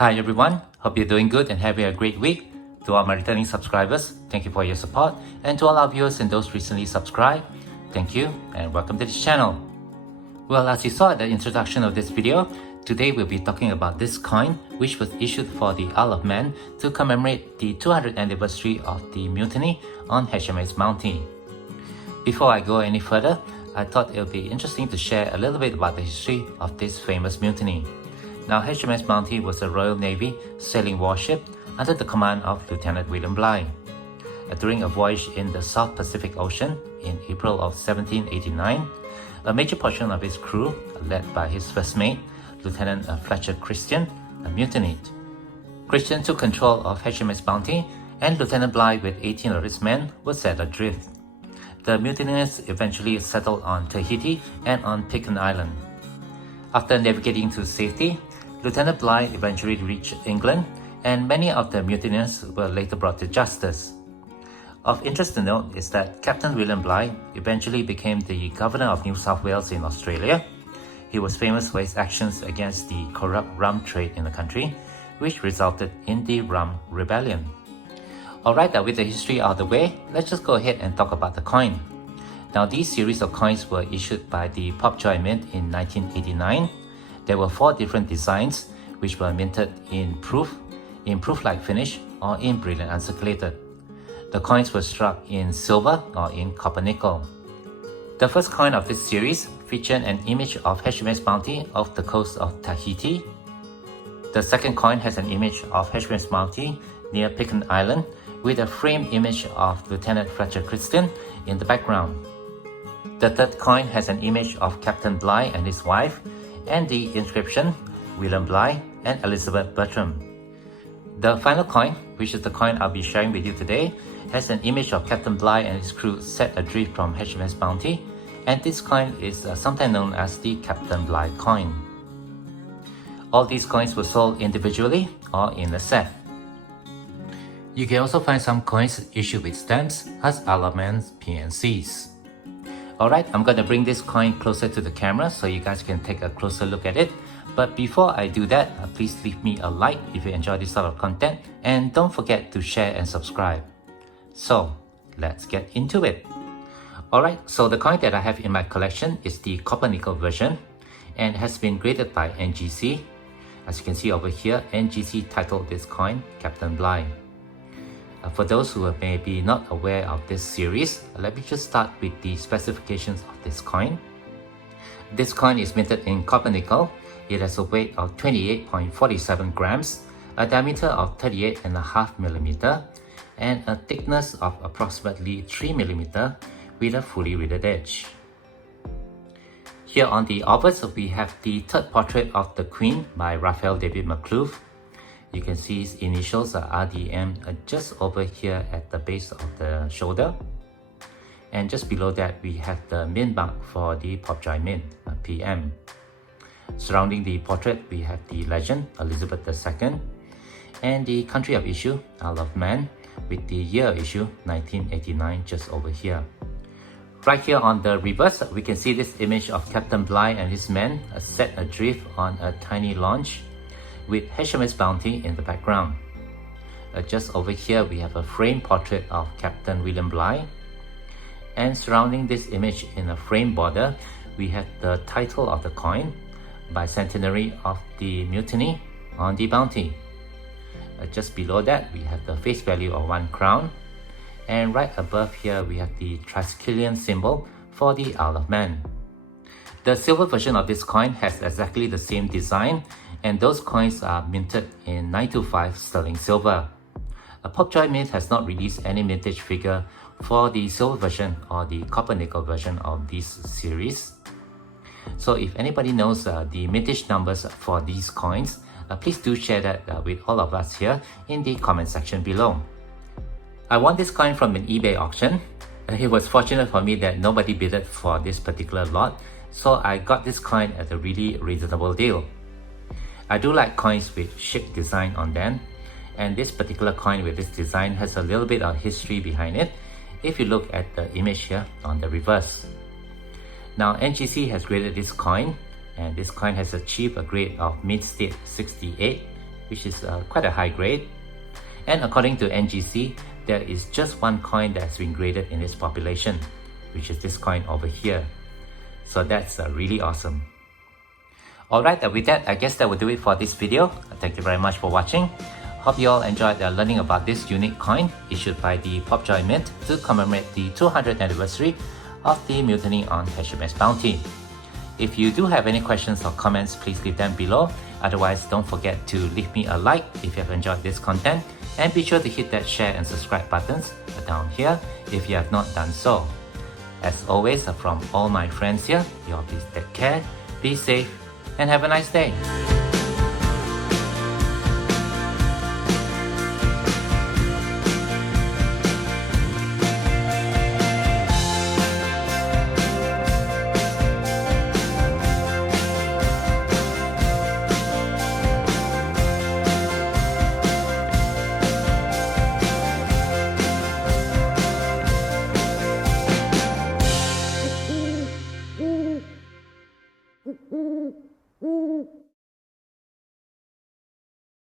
Hi everyone, hope you're doing good and having a great week. To all my returning subscribers, thank you for your support, and to all our viewers and those recently subscribed, thank you and welcome to this channel. Well, as you saw at the introduction of this video, today we'll be talking about this coin which was issued for the Isle of Man to commemorate the 200th anniversary of the mutiny on HMS Bounty. Before I go any further, I thought it would be interesting to share a little bit about the history of this famous mutiny. Now, HMS Bounty was a Royal Navy sailing warship under the command of Lieutenant William Bligh. During a voyage in the South Pacific Ocean in April of 1789, a major portion of his crew, led by his first mate, Lieutenant Fletcher Christian, mutinied. Christian took control of HMS Bounty, and Lieutenant Bligh with 18 of his men were set adrift. The mutineers eventually settled on Tahiti and on Pitcairn Island. After navigating to safety, Lieutenant Bligh eventually reached England, and many of the mutineers were later brought to justice. Of interest to note is that Captain William Bligh eventually became the Governor of New South Wales in Australia. He was famous for his actions against the corrupt rum trade in the country, which resulted in the Rum Rebellion. Alright, with the history out of the way, let's just go ahead and talk about the coin. Now, these series of coins were issued by the Pbjoy Mint in 1989. There were 4 different designs which were minted in proof-like finish, or in brilliant uncirculated. The coins were struck in silver or in copper nickel. The first coin of this series featured an image of HMS Bounty off the coast of Tahiti. The second coin has an image of HMS Bounty near Pitcairn Island with a framed image of Lieutenant Fletcher Christian in the background. The third coin has an image of Captain Bligh and his wife, and the inscription, William Bligh and Elizabeth Bertram. The final coin, which is the coin I'll be sharing with you today, has an image of Captain Bligh and his crew set adrift from HMS Bounty, and this coin is sometimes known as the Captain Bligh coin. All these coins were sold individually or in a set. You can also find some coins issued with stamps as Isle of Man's PNCs. Alright, I'm going to bring this coin closer to the camera so you guys can take a closer look at it. But before I do that, please leave me a like if you enjoy this sort of content, and don't forget to share and subscribe. So, let's get into it. Alright, so the coin that I have in my collection is the copper nickel version and has been graded by NGC. As you can see over here, NGC titled this coin Captain Bligh. For those who may be not aware of this series, let me just start with the specifications of this coin. This coin is minted in copper nickel. It has a weight of 28.47 grams, a diameter of 38.5 mm, and a thickness of approximately 3 mm with a fully riveted edge. Here on the obverse, we have the third portrait of the Queen by Raphael David McClure. You can see his initials are RDM just over here at the base of the shoulder. And just below that, we have the mint mark for the Pbjoy Mint, PM. Surrounding the portrait, we have the legend, Elizabeth II, and the country of issue, Isle of Man, with the year of issue, 1989, just over here. Right here on the reverse, we can see this image of Captain Bligh and his men set adrift on a tiny launch with HMS Bounty in the background. Just over here, we have a framed portrait of Captain William Bligh. And surrounding this image in a frame border, we have the title of the coin, Bicentenary of the Mutiny on the Bounty. Just below that, we have the face value of 1 crown. And right above here, we have the Triskelion symbol for the Isle of Man. The silver version of this coin has exactly the same design, and those coins are minted in 925 sterling silver. Pbjoy Mint has not released any mintage figure for the silver version or the copper nickel version of this series. So if anybody knows the mintage numbers for these coins, please do share that with all of us here in the comment section below. I won this coin from an eBay auction. It was fortunate for me that nobody bidded for this particular lot, so I got this coin at a really reasonable deal. I do like coins with chic design on them, and this particular coin with this design has a little bit of history behind it if you look at the image here on the reverse. Now, NGC has graded this coin, and this coin has achieved a grade of mid-state 68 which is quite a high grade. And according to NGC, there is just one coin that's been graded in its population, which is this coin over here. So that's really awesome. Alright, with that, I guess that will do it for this video. Thank you very much for watching. Hope you all enjoyed learning about this unique coin issued by the Pbjoy Mint to commemorate the 200th anniversary of the mutiny on HMS Bounty. If you do have any questions or comments, please leave them below. Otherwise, don't forget to leave me a like if you have enjoyed this content, and be sure to hit that share and subscribe buttons down here if you have not done so. As always, from all my friends here, you all please take care, be safe, and have a nice day. Mm-hmm.